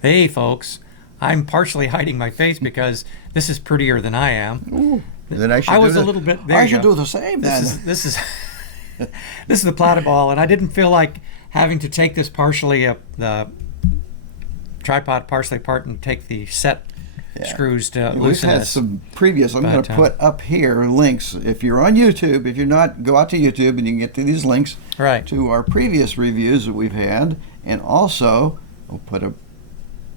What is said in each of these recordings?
Hey, folks. I'm partially hiding my face because this is prettier than I am. Ooh, then I was a little bit. There I you should go. do the same then. This is this is the Platyball, and I didn't feel like having to take this partially up the tripod partially apart and take the set screws to We've loosen had this. some previous. I'm going to put up here links. If you're on YouTube, if you're not, go out to YouTube and you can get to these links to our previous reviews that we've had, and also we'll put a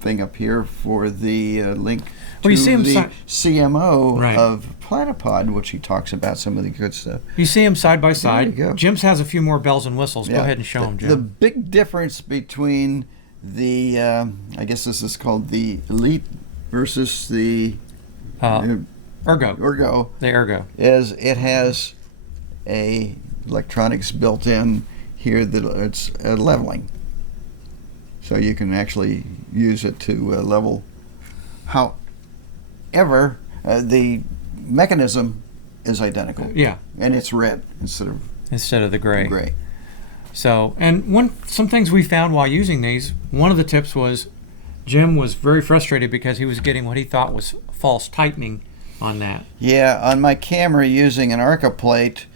thing up here for the link to you see the CMO of Platypod, which he talks about some of the good stuff. You see them side by side. There you go. Jim's has a few more bells and whistles. Go ahead and show them, Jim. The big difference between the, I guess this is called the Elite versus the Ergo. The Ergo is it has a electronics built in here that it's leveling. So you can actually use it to level. However, the mechanism is identical. Yeah. And it's red instead of the gray. Gray. So, and some things we found while using these, one of the tips was Jim was very frustrated because he was getting what he thought was false tightening on that. Yeah, on my camera using an Arca plate,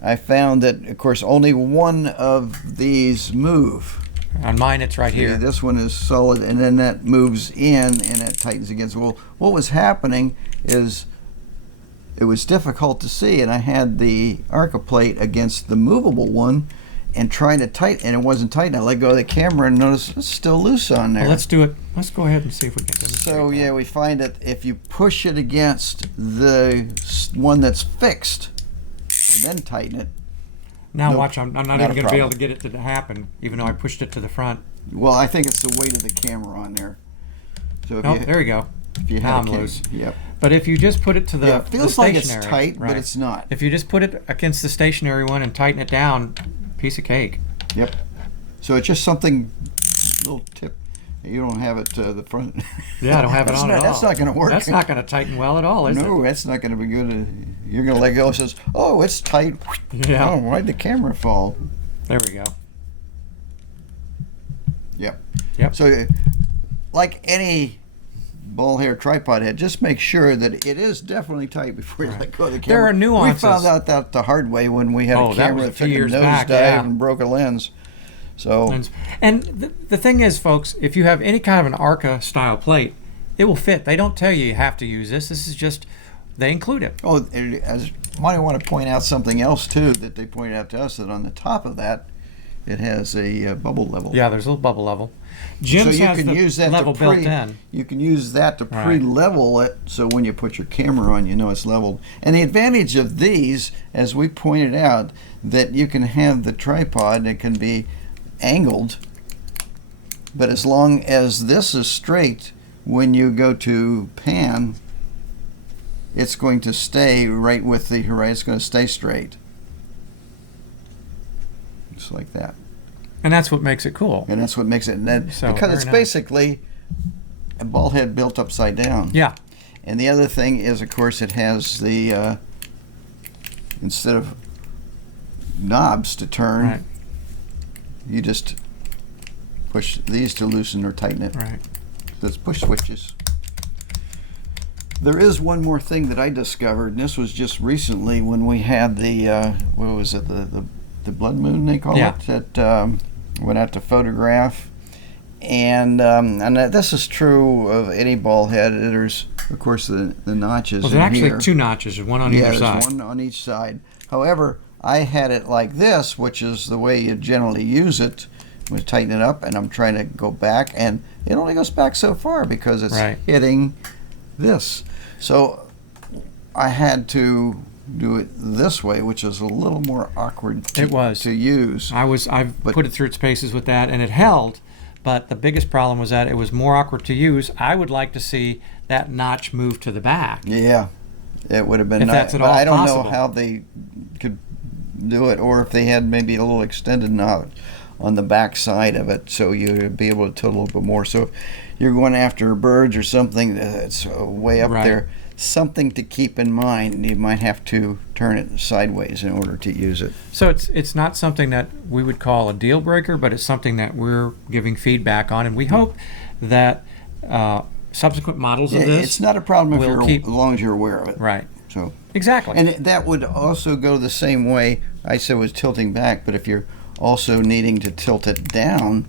I found that, of course, only one of these move. On mine, it's right here. This one is solid, and then that moves in, and it tightens against. Well, what was happening is it was difficult to see, and I had the Arca plate against the movable one, and trying to tighten, and it wasn't tight. I let go of the camera and notice it's still loose on there. Well, let's do it. Let's go ahead and see if we can. So yeah, we find that if you push it against the one that's fixed, and then tighten it. Now watch, I'm not even going to be able to get it to happen, even though I pushed it to the front. Well, I think it's the weight of the camera on there. So if there you go. If you now have I'm loose. Yep. But if you just put it to the it feels the like it's tight, but it's not. If you just put it against the stationary one and tighten it down, piece of cake. Yep. So it's just something, little tip. You don't have it to the front. Yeah, I don't have it on at all. That's not going to work. That's not going to tighten well at all, is it? No, that's not going to be good. You're going to let go. It says, oh, it's tight. Yeah. Oh, why'd the camera fall? There we go. Yep. So, like any ball hair tripod head, just make sure that it is definitely tight before you let go of the camera. There are nuances. We found out that the hard way when we had a camera that took a nosedive and broke a lens. So, and the thing is, folks, if you have any kind of an Arca style plate, it will fit. They don't tell you have to use this. This is just, they include it. Oh, I might want to point out something else too that they pointed out to us, that on the top of that, it has a bubble level. Yeah, there's a little bubble level. Jim's so you has can the use that level built in. You can use that to pre-level it, so when you put your camera on, you know it's leveled. And the advantage of these, as we pointed out, that you can have the tripod, it can be angled, but as long as this is straight, when you go to pan, it's going to stay right with the horizon. It's going to stay straight. Just like that. And that's what makes it cool. And that's what makes it, because it's basically a ball head built upside down. Yeah. And the other thing is, of course, it has the, instead of knobs to turn, you just push these to loosen or tighten it. Right. There's push switches. There is one more thing that I discovered, and this was just recently when we had the, what was it, the blood moon they call it, that went out to photograph. And this is true of any ball head. There's, of course, the notches. Well, there are actually two notches, one on either side. Yeah, there's one on each side. However, I had it like this, which is the way you generally use it. We tighten it up, and I'm trying to go back, and it only goes back so far because it's hitting this. So I had to do it this way, which is a little more awkward to use. I've put it through its paces with that, and it held, but the biggest problem was that it was more awkward to use. I would like to see that notch move to the back. Yeah, it would have been nice, but I don't know how they could do it, or if they had maybe a little extended notch on the back side of it, so you'd be able to tilt a little bit more. So if you're going after birds or something that's way up there, something to keep in mind. You might have to turn it sideways in order to use it. So it's not something that we would call a deal breaker, but it's something that we're giving feedback on, and we hope that subsequent models of this. It's not a problem if will as long as you're aware of it. Right. So exactly. And that would also go the same way. I said was tilting back, but if you're also needing to tilt it down,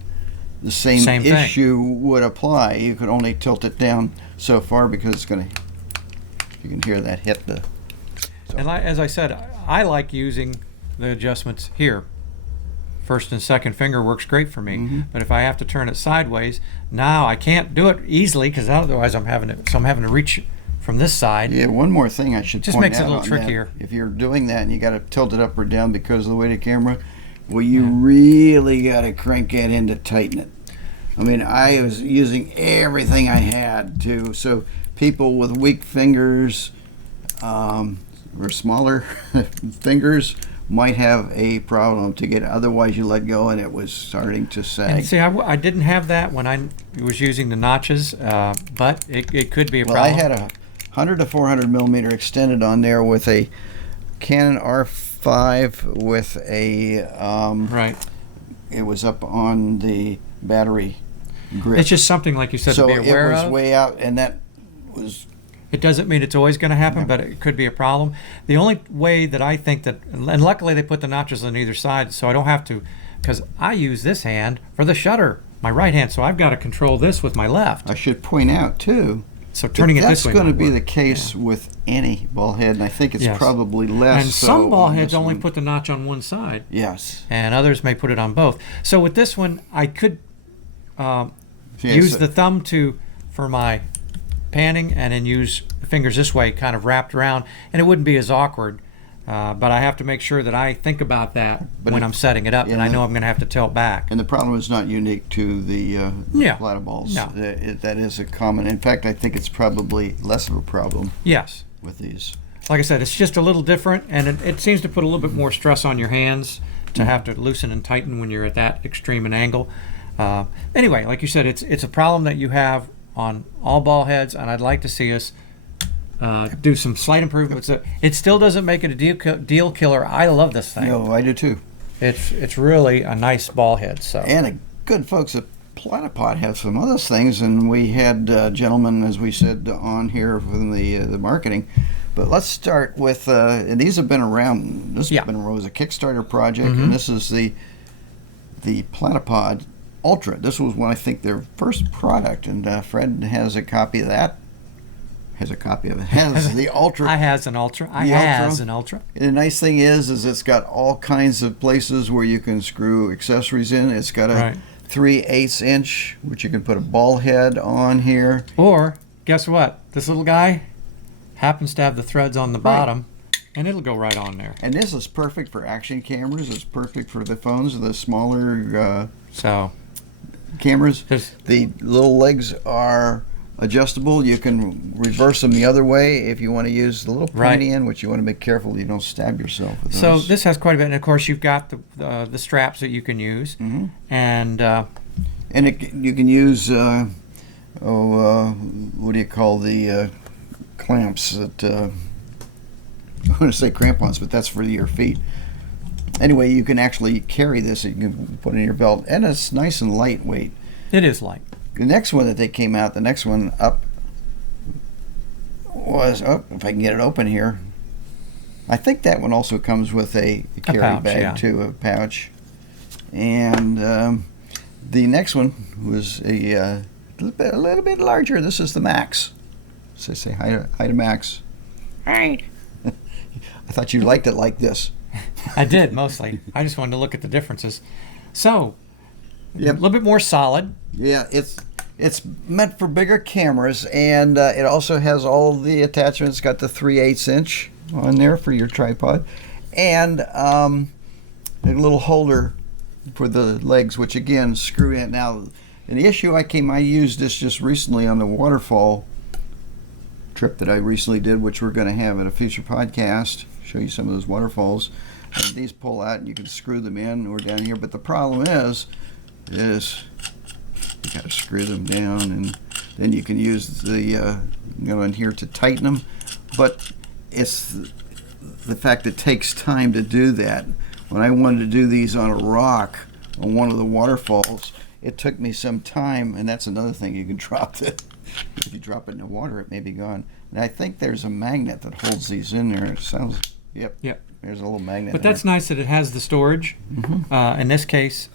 the same issue would apply. You could only tilt it down so far because it's going to. You can hear that hit the. So. And as I said, I like using the adjustments here. First and second finger works great for me. Mm-hmm. But if I have to turn it sideways, now I can't do it easily because otherwise I'm having to reach from this side. Yeah, one more thing I should just point makes out it a little on trickier. That. If you're doing that and you got to tilt it up or down because of the weight of the camera, well, you really got to crank that in to tighten it. I mean, I was using everything I had to. So people with weak fingers or smaller fingers might have a problem to get. Otherwise, you let go and it was starting to sag. And see, I didn't have that when I was using the notches, but it could be a problem. I had a 100 to 400 millimeter extended on there with a Canon R5 with a right. It was up on the battery grip. It's just something like you said so to be aware of. it was way out, and that was. It doesn't mean it's always going to happen, but it could be a problem. The only way that I think that, and luckily they put the notches on either side, so I don't have to, because I use this hand for the shutter, my right hand, so I've got to control this with my left. I should point out too. So turning it this way. That's going to be the case with any ball head, and I think it's probably less. And some ball heads only put the notch on one side. Yes. And others may put it on both. So with this one, I could use the thumb for my panning, and then use the fingers this way, kind of wrapped around, and it wouldn't be as awkward. But I have to make sure that I think about that when I'm setting it up, and I know I'm going to have to tilt back. And the problem is not unique to the Platyballs. No. That is a common. In fact, I think it's probably less of a problem. Yes. With these. Like I said, it's just a little different, and it seems to put a little bit more stress on your hands to have to loosen and tighten when you're at that extreme an angle. Anyway, like you said, it's a problem that you have on all ball heads, and I'd like to see us do some slight improvements. It still doesn't make it a deal killer. I love this thing. No, I do too. It's really a nice ball head. So and the good folks at Platypod have some other things, and we had gentlemen, as we said, on here from the marketing. But let's start with, and these have been around. This has been around as a Kickstarter project, and this is the Platypod Ultra. This was I think their first product, and Fred has a copy of that. Has the Ultra. I has an Ultra. An Ultra. And the nice thing is it's got all kinds of places where you can screw accessories in. It's got a 3/8 inch, which you can put a ball head on here. Or guess what? This little guy happens to have the threads on the bottom, and it'll go right on there. And this is perfect for action cameras. It's perfect for the phones, the smaller cameras. The little legs are adjustable. You can reverse them the other way if you want to use the little pointy end, which you want to be careful you don't stab yourself with those. So this has quite a bit, and of course you've got the straps that you can use, and you can use what do you call the clamps that I want to say crampons, but that's for your feet. Anyway, you can actually carry this. You can put it in your belt, and it's nice and lightweight. It is light. The next one that they came out, the next one up was, if I can get it open here, I think that one also comes with a carry bag too, a pouch. And the next one was a little bit larger. This is the Max. So say hi to Max. Hi. I thought you liked it like this. I did, mostly. I just wanted to look at the differences. So, a little bit more solid. Yeah, it's meant for bigger cameras, and it also has all the attachments. It's got the 3/8 inch on there for your tripod, and a little holder for the legs, which again screw in. Now, and the issue I used this just recently on the waterfall trip that I recently did, which we're going to have at a future podcast. Show you some of those waterfalls. And these pull out, and you can screw them in or down here. But the problem is you got to screw them down, and then you can use the in here to tighten them. But it's the fact it takes time to do that. When I wanted to do these on a rock on one of the waterfalls, it took me some time, and that's another thing. You can drop if you drop it in the water, it may be gone. And I think there's a magnet that holds these in there. It sounds, yep. There's a little magnet. But that's nice that it has the storage. In this case,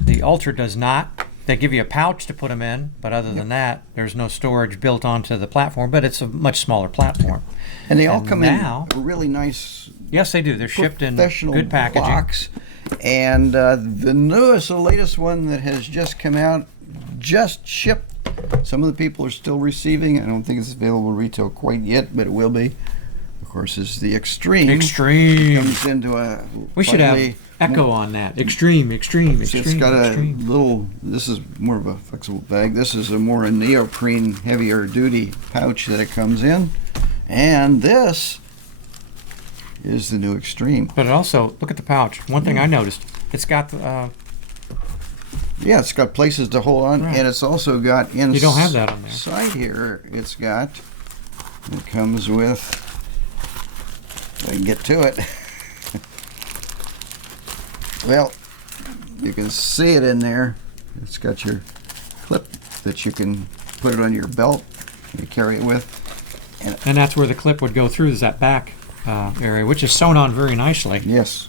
the Ultra does not. They give you a pouch to put them in, but other than that, there's no storage built onto the platform, but it's a much smaller platform. And they all come in a really nice. Yes, they do. They're shipped in good packaging. Box. And the newest, the latest one that has just come out, just shipped. Some of the people are still receiving. I don't think it's available retail quite yet, but it will be. Of course, is the eXtreme. eXtreme comes into a. We should have echo on that. eXtreme. It's got a little. This is more of a flexible bag. This is a more a neoprene, heavier duty pouch that it comes in, and this is the new eXtreme. But it also, look at the pouch. One thing I noticed, it's got it's got places to hold on, and it's also got inside. You don't have that on there. Inside here, it comes with. If I can get to it. Well, you can see it in there. It's got your clip that you can put it on your belt. You carry it with. And that's where the clip would go through, is that back area, which is sewn on very nicely. Yes.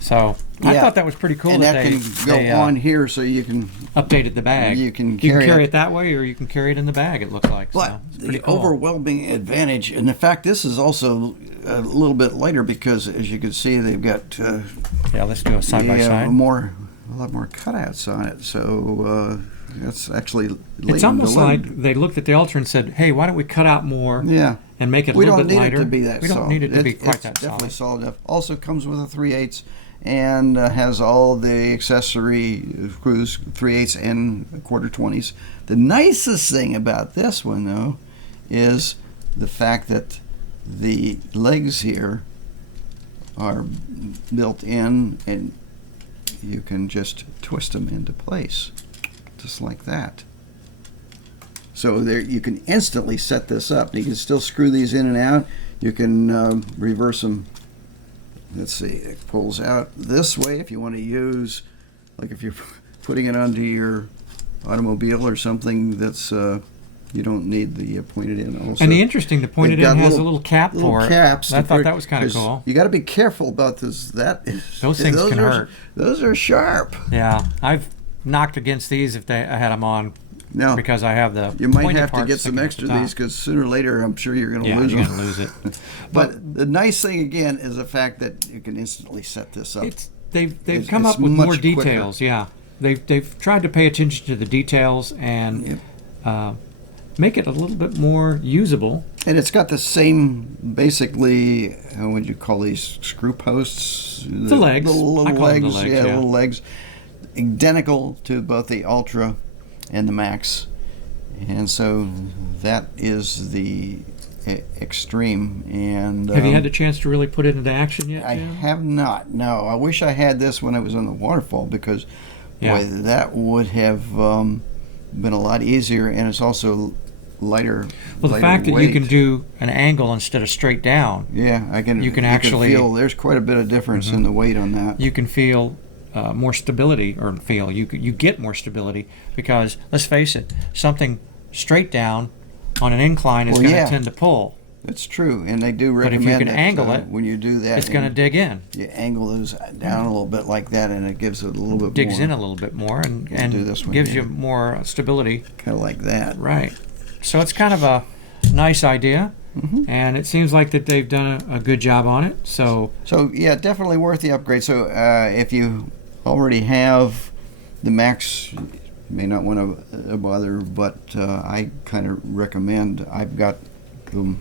So I thought that was pretty cool. And that can go on here, so you can updated the bag. You can carry it that way, or you can carry it in the bag. It looks like. But the overwhelming advantage, and in fact, this is also a little bit lighter because, as you can see, they've got let's do a side by side. A lot more cutouts on it. So that's actually. It's almost like they looked at the Ultra and said, "Hey, why don't we cut out more?" And make it a little bit lighter. We don't need it to be quite that solid. It's definitely solid enough. Also comes with a 3/8 and has all the accessory screws, 3/8 and 1/4 20s. The nicest thing about this one, though, is the fact that the legs here are built in, and you can just twist them into place, just like that. So there, you can instantly set this up. You can still screw these in and out. You can reverse them. Let's see, it pulls out this way if you want to use, like if you're putting it onto your automobile or something that's, you don't need the pointed in also. And the pointed in has a little cap for it. Caps. I thought that was kind of cool. You got to be careful about this. Those things can hurt. Those are sharp. Yeah, I've knocked against these if I had them on. No, because I have the. You might have to get some extra of these because sooner or later I'm sure you're going to lose them. Yeah, you're going to lose it. But the nice thing again is the fact that you can instantly set this up. They've come up with more details. Quicker. Yeah, they've tried to pay attention to the details and make it a little bit more usable. And it's got the same, basically, what would you call these screw posts? The legs. The little legs. The legs. Little legs. Identical to both the Ultra and the Max, and so that is the eXtreme. And have you had the chance to really put it into action yet? I have not. No, I wish I had this when I was on the waterfall because, boy, that would have been a lot easier, and it's also lighter. Well, the fact that you can do an angle instead of straight down. Yeah, you can actually feel. There's quite a bit of difference in the weight on that. You can feel. More stability, or you get more stability because let's face it, something straight down on an incline is going to tend to pull. It's true, and they do recommend. But if you can angle it, when you do that, it's going to dig in. You angle those down a little bit like that, and it gives it a little bit. Digs in a little bit more, and gives you more stability. Kind of like that, right? So it's kind of a nice idea. And it seems like that they've done a good job on it. So yeah, definitely worth the upgrade. So if you already have the Max, you may not want to bother, but I kind of recommend. I've got them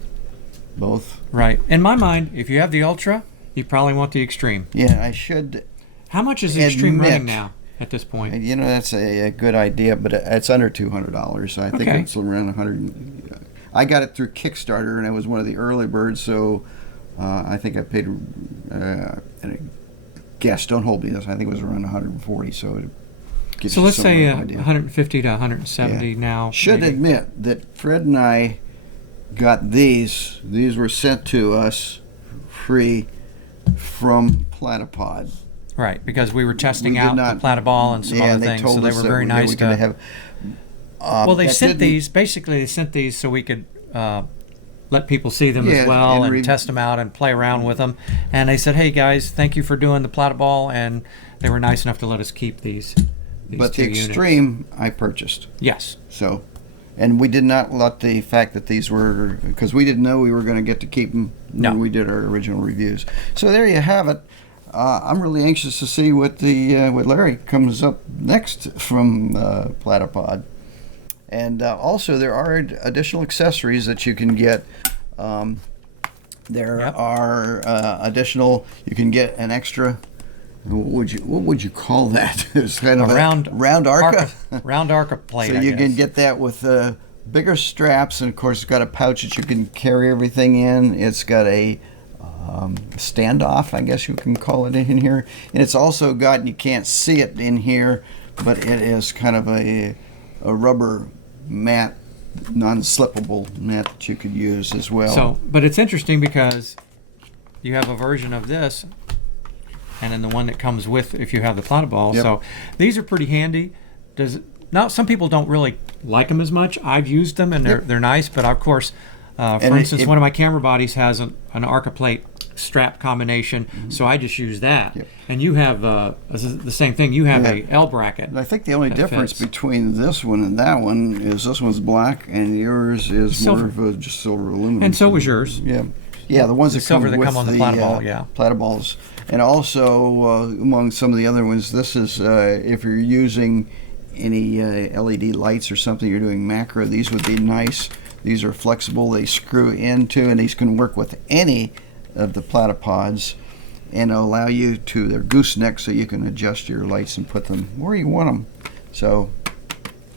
both. Right. In my mind, if you have the Ultra, you probably want the eXtreme. Yeah, I should. How much is the eXtreme running now at this point? You know, that's a good idea, but it's under $200. I think it's around 100. I got it through Kickstarter, and it was one of the early birds, so I think I paid, and I guess, don't hold me this, I think it was around 140, so it gives you let's say idea. 150 to 170 now. Should admit that Fred and I got these were sent to us free from Platypod. Right, because we were testing out the Platyball and some other things, so they were very nice to have. Well, they that sent didn't- these. Basically, they sent these so we could let people see them Yeah, as well and and test them out and play around with them. And they said, "Hey guys, thank you for doing the Platyball," and they were nice enough to let us keep these But two the units. eXtreme I purchased. Yes. So, and we did not let the fact that these were, because we didn't know we were going to get to keep them No. when we did our original reviews. So there you have it. I'm really anxious to see what what Larry comes up next from Platypod. And also, there are additional accessories that you can get. There Yep. are additional. You can get an extra. What would you call that? It's kind of A round arca. round arca plate. So I you guess. can get that with bigger straps, and of course, it's got a pouch that you can carry everything in. It's got a standoff, I guess you can call it in here, and it's also got, and you can't see it in here, but it is kind of a rubber mat, non-slippable mat that you could use as well. So, but it's interesting because you have a version of this, and then the one that comes with if you have the Platyball. Yep. So these are pretty handy. Now some people don't really like them as much. I've used them and they're nice, but of course, for instance, one of my camera bodies has an arca plate strap combination, so I just use that. Yep. And you have the same thing. You have a L bracket. I think the only that difference fits. between this one and that one is this one's black and yours is Silver. more of just silver aluminum. And so was yours. Yeah, the ones The that silver come that with come on the Platyball, yeah. Platyballs. And also among some of the other ones, this is if you're using any LED lights or something, you're doing macro, these would be nice. These are flexible, they screw into, and these can work with any of the platypods and allow you to, they're gooseneck, so you can adjust your lights and put them where you want them. So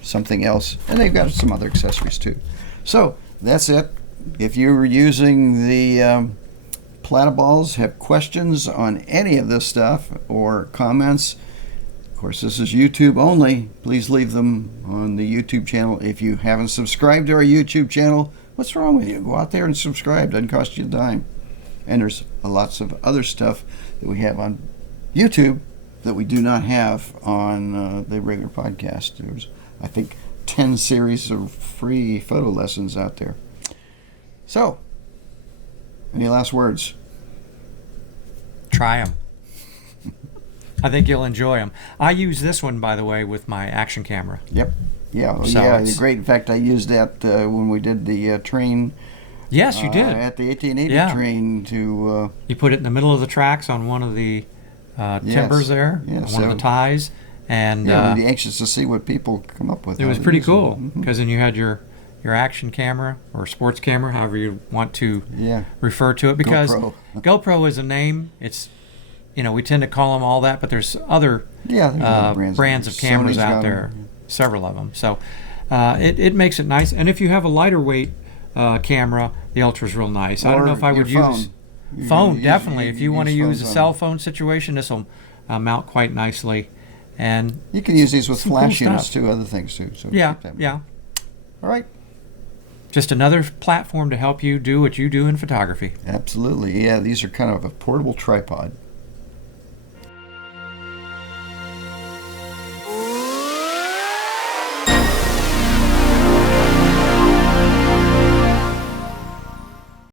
something else, and they've got some other accessories too. So that's it. If you're using the Platyballs, have questions on any of this stuff or comments, of course this is YouTube only, please leave them on the YouTube channel. If you haven't subscribed to our YouTube channel, what's wrong with you? Go out there and subscribe, doesn't cost you a dime. And there's lots of other stuff that we have on YouTube that we do not have on the regular podcast. There's, I think, 10 series of free photo lessons out there. So, any last words? Try them. I think you'll enjoy them. I use this one, by the way, with my action camera. Yep. Yeah, So yeah, it's- great. In fact, I used that when we did the train. Yes, you did. At the 1880 Yeah. train to... You put it in the middle of the tracks on one of the timbers there, Yeah, on one so- of the ties, and we'd be anxious to see what people come up with. it how was to pretty use it. cool Mhm. because then you had your action camera or sports camera, however you want to Yeah. refer to it. Because GoPro. GoPro is a name. It's we tend to call them all that, but there's other Yeah, there's other brands of cameras Sony's out got there, 'em. several of them. So it makes it nice. And if you have a lighter weight camera, the Ultra's real nice. I don't know if I Or would your use phone. phone. Definitely, if you want to use a phones on cell it. phone situation, this will mount quite nicely. And You can use these with some flash cool units stuff. too, other things too. So yeah, keep that. yeah, All right. just another platform to help you do what you do in photography. Absolutely. Yeah, these are kind of a portable tripod.